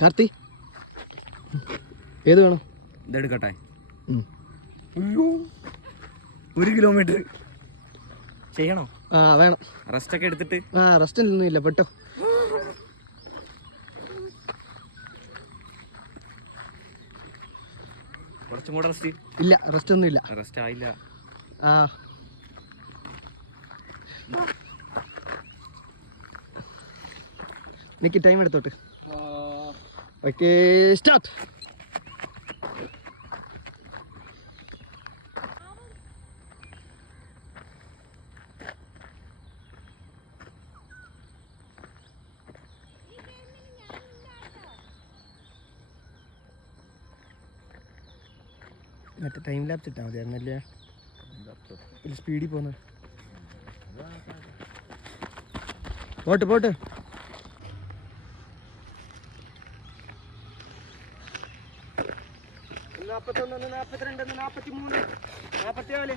കാർത്തി ഏത് വേണം? ഇതെടുക്കട്ടെ. 1 കിലോമീറ്റർ ചെയ്യണോ? ആ വേണം. റെസ്റ്റ് ഒക്കെ എടുത്തിട്ട്. റെസ്റ്റ് ഒന്നും ഇല്ല പെട്ടോ. കുറച്ചും കൂടെ റെസ്റ്റ് ഇല്ല. റെസ്റ്റ് ഒന്നും ഇല്ല. റെസ്റ്റ് ആയില്ല. എനിക്ക് ടൈം എടുത്തോട്ട്. Okay start. മറ്റേ ടൈം ലാപ്സ് ഇട്ടാൽ മതിയായിരുന്നല്ലേ? സ്പീഡിൽ പോകുന്ന പോട്ട് പോട്ട്. നാൽപ്പത്തൊന്ന്, 42, 43, 44.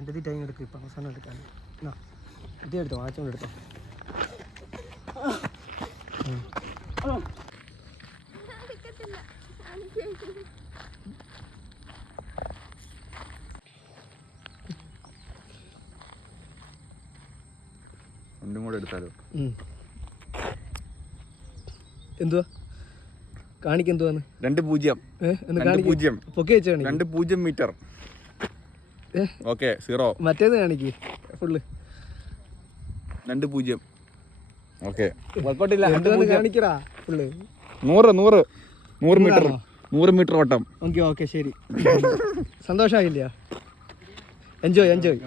എൻ്റെ ടൈം എടുക്കും. ഇപ്പം അവസാനം എടുക്കാൻ ഇതേ എടുത്തോ, വാച്ചുകൊണ്ട് എടുത്തോ. ഒന്നും കൂടെ എടുത്താലോ? എന്തുവാ കാണിക്കെന്തുവാന്ന്? 2-0 പൊക്കി വെച്ച് കാണിക്കും. 2-0 മീറ്റർ. ഓക്കെ 0. മറ്റേത് കാണിക്ക് ഫുള്ള്. 2-0. ഓക്കെ വർക്കൗട്ടില്ല. കാണിക്കടാ ഫുള്ള്. 100 മീറ്റർ. 100 മീറ്റർ ഓട്ടം. ഓക്കെ ശരി. സന്തോഷമായില്ല? എൻജോയ്.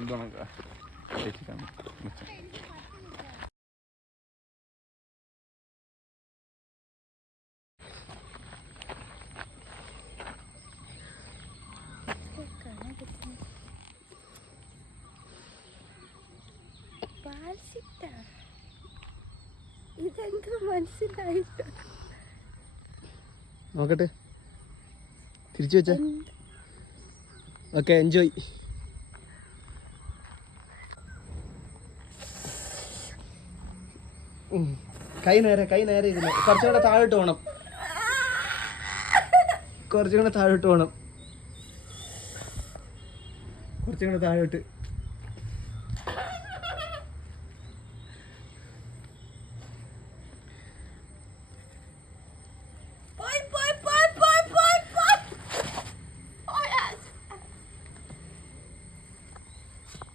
നോക്കട്ടെ തിരിച്ചു വെച്ച. Okay enjoy. കൈ നേരെ ഇരുന്നു. കുറച്ചുകൂടെ താഴോട്ട് പോകണം. കുറച്ചുകൂടെ താഴോട്ട്.